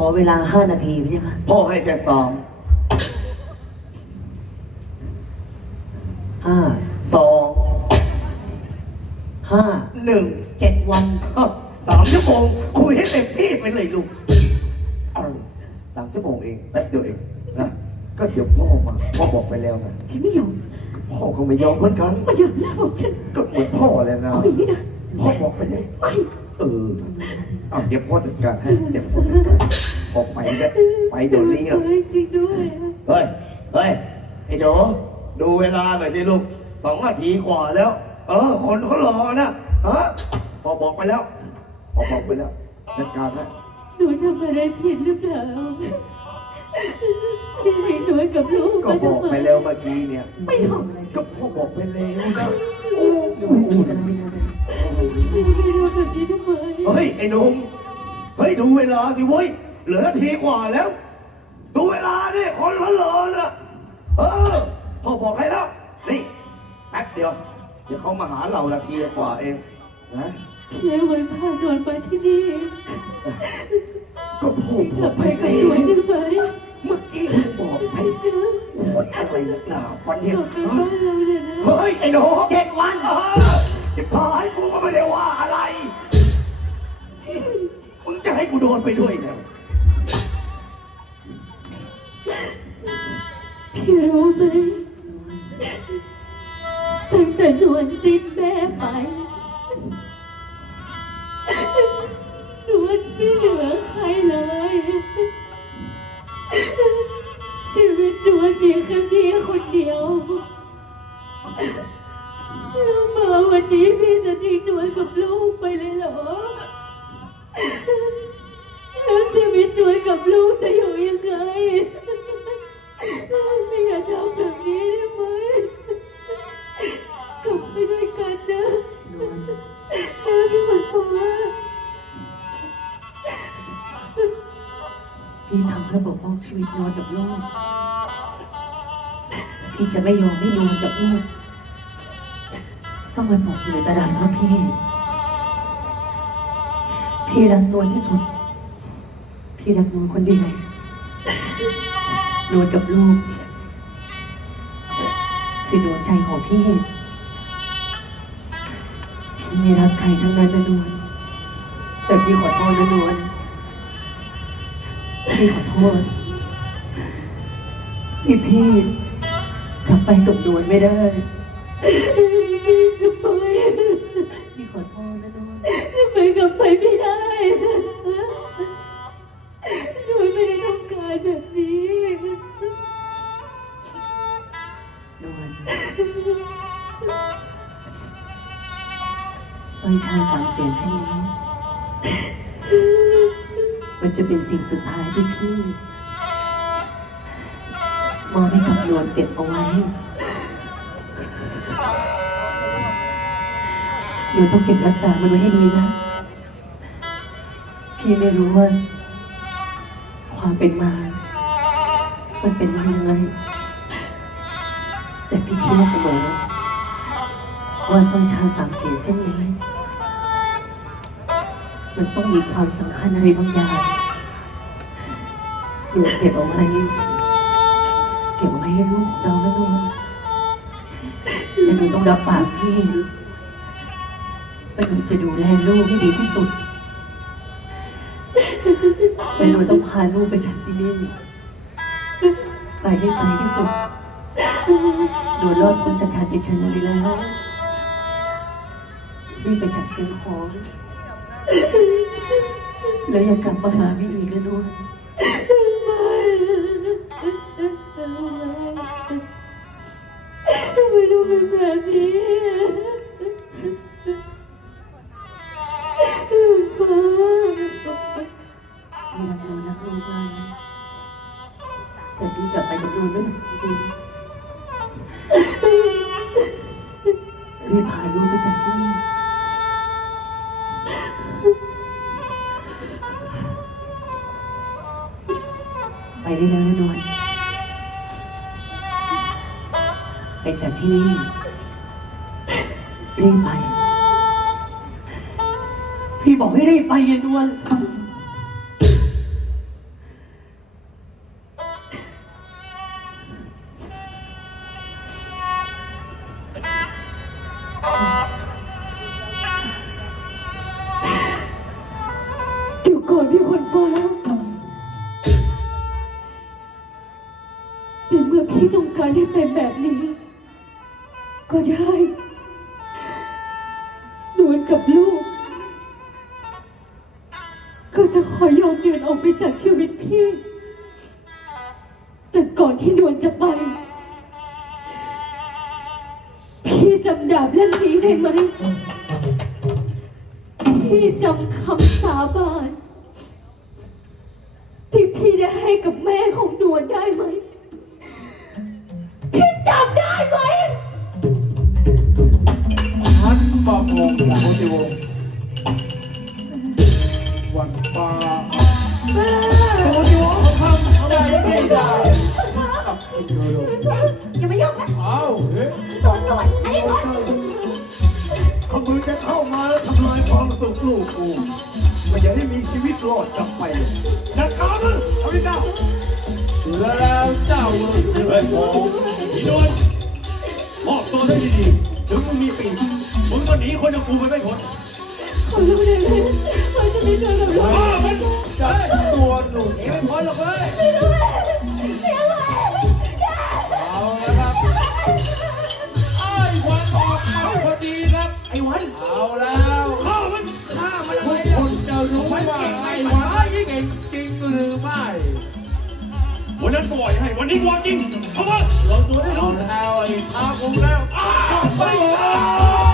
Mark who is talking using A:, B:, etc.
A: ขอเวลาห้านาทีพี่ค่ะ
B: พ่อให้แค่สาม
A: ห้า
B: สอง
A: ห้า
B: หนึ่ง
A: เจ็ดวัน
B: อ้าวสามชั่วโมงคุยให้เต็มที่ไปเลยลูกเอาเลยสามชั่วโมงเองแป๊บเดียวเองนะก็เดี๋ยวพ่อมาพ่อบอกไปแล้วไง
A: ฉันไม่ยอม
B: พ่อคงไม่ยอมเหมือนกัน
A: ไม่ยอมแล้วบอกฉัน
B: ก็เหมือนพ่อเลยนะ
A: เอาอย่างนี้นะ
B: พ่อบอกไปเลยเออเอาเดี๋ยวพ่อจัดการให้เดี๋ยวพ่อจัดการพอไปเนี่ยไปเดี๋ยวนี้หรอก
C: จริงด้วย
B: เฮ้ยเฮ้ยไอ้หนูดูเวลาหน่อยสิลูกสองนาทีกว่าแล้ว เออ คนเขารอนะฮะพอบอกไปแล้วพอบอกไปแล้วจัดการนะ
C: หนูทำอะไรผิดหรือเปล่าที่ให้หนูกับลูก
B: ก็
C: มา
B: บอก
C: ทำไม
B: ไปแล้วเมื่อกี้เนี่ย
A: ไม่ทำอะไร
B: ก็พ่อบอกไปแล้วนะโอ้โห
A: ไอ้
B: หนุ่มเฮ้ยดูเวลาสิเว้ยเหลือนาทีกว่าแล้ว ดูเวลาเนี่ยคนเขารอนะเออพ่อบอกให้แล้วนี่แป๊บเดียว เดี๋ยวเขามาหาเรานาทีกว่าเองนะ
C: พี่วันพานอนมาที่นี่
B: ก็พ่อกบอ
C: ลั
B: ก
C: บ
B: ไป
C: ไป
B: แล้
C: กับหนู
B: ว
C: ได้ไหม
B: เมื่อกี้ผมบอกไปโอ้ยอะไรนักหนาฟัน
C: ก
B: เนี่ย
C: ลับไปบ้านเราเนี่ยนะ
B: เฮ้ยไอ้หนู
A: เจ็ดวัน
B: เออจะพายกูก็ไม่ได้ว่าอะไร มึงจะให้กูโดนไปด้วยเหรอ
C: พี่รู้ไหมตั้งแต่นวลสิ้น กับลูกจะอยู่ยังไง ไม่อยากทำแบบนี้ได้ไหมกลับไปด้วยกันนะ
A: นวล
C: นะพี่ขวัญฟ้า
A: พี่ทำเพื่อปกป้องชีวิตนวลกับลูก พี่จะไม่ยอมให้นวลกับลูกต้องมาตกอยู่ในตารางเพราะพี่ พี่รักนวลที่สุด พี่รักนวลคนเดียวนวลกับลูก คือดวงใจของพี่ พี่ไม่รักใครทั้งนั้นนะนวลแต่พี่ขอโทษนะนวลพี่ขอโทษ ที่พี่กลับไปกับนวลไม่ได้
C: ทำไม
A: พี่ขอโทษนะนวล
C: ทำไมกลับไปไม่ได้หนู ไม่ได้ต้องการแบบนี้
A: นวลสร้อยชายสามเสียนเส้นนี้มันจะเป็นสิ่งสุดท้ายที่พี่มอบให้กับนวลเก็บเอาไว้นวลต้องเก็บรักษามันไว้ให้ดีนะ พี่ไม่รู้ว่า ความเป็นมา มันเป็นมาอย่างไร แต่พี่เชื่อเสมอ ว่าสร้อยชาสามเสียนเส้นนี้ มันต้องมีความสำคัญอะไรบางอย่างหนูเก็บเอาไว้เก็บเอาไว้ให้ลูกของเรานะนวลและหนูต้องรับปากพี่ว่าหนูจะดูแลลูกให้ดีที่สุด และหนูต้องพาลูกไปจากที่นี่ไปให้ไกลที่สุดโดนรอดพ้นจากการเป็นเชนเลยแล้วรีบไปจากเชียงของ แล้วอย่ากลับมาหาพี่อีกนะด้วย
C: ทำไมต้องเป็นแบบนี้
A: พี่กลับไปกับนไม่ได้จริงๆรีบพาลูกไปจากที่นี่ ไปได้แล้วนะนวลไปจากที่นี่ รีบไป พี่บอกให้รีบไปอย่านวล โกอธ
C: พี่คนฟ้าแต่เมื่อพี่ต้องการให้เป็นแบบนี้ ก็ได้หนกับลูก ก็จะขอยอมเดินออกไปจากชีวิตพี่ แต่ก่อนที่นวนจะไป พี่จำดาบเล่มนี้ได้ไหม พี่จำคำสาบาน ให้กับแม่ของนวลได้ไหมพี่จำได้ไหม
D: ท่านบางองค์โคติวงศ์วันฟ้าโคติวงศ์ทำใจไม่ได้กับคุณโยโด
C: อย่ามายุ่งนะ
D: เอาเฮ้ย
C: ตัวหนวดไอ้นวล
B: ขมือจะเข้ามาแล้วทำลายความสุขลูกกูไม่อยากให้มีชีวิตรอดกลับไปจัดการมันเอาดิเจ้า
D: แล้วเจ้าเมือง
B: เฮ้ยโอ้อีโดนมอบตัวได้ดีๆถึงมึงมีปีกมึงก็หนีคนอย่างกูไปไม่พ้น
C: ขอรู้เลยนะว่าจะไม่เจอกับลูก
B: อ้ามัน
D: จับตัวหนุ่ม รู้ว่าไอ้วันเก่งจริงหรือไม่
B: วันนั้นปล่อยให้ วันนี้วางจริงเพราะว่า
D: เราตัวได้รู้เอาแล้วไอ้ท้าคงแล้วอ้าวไปเลย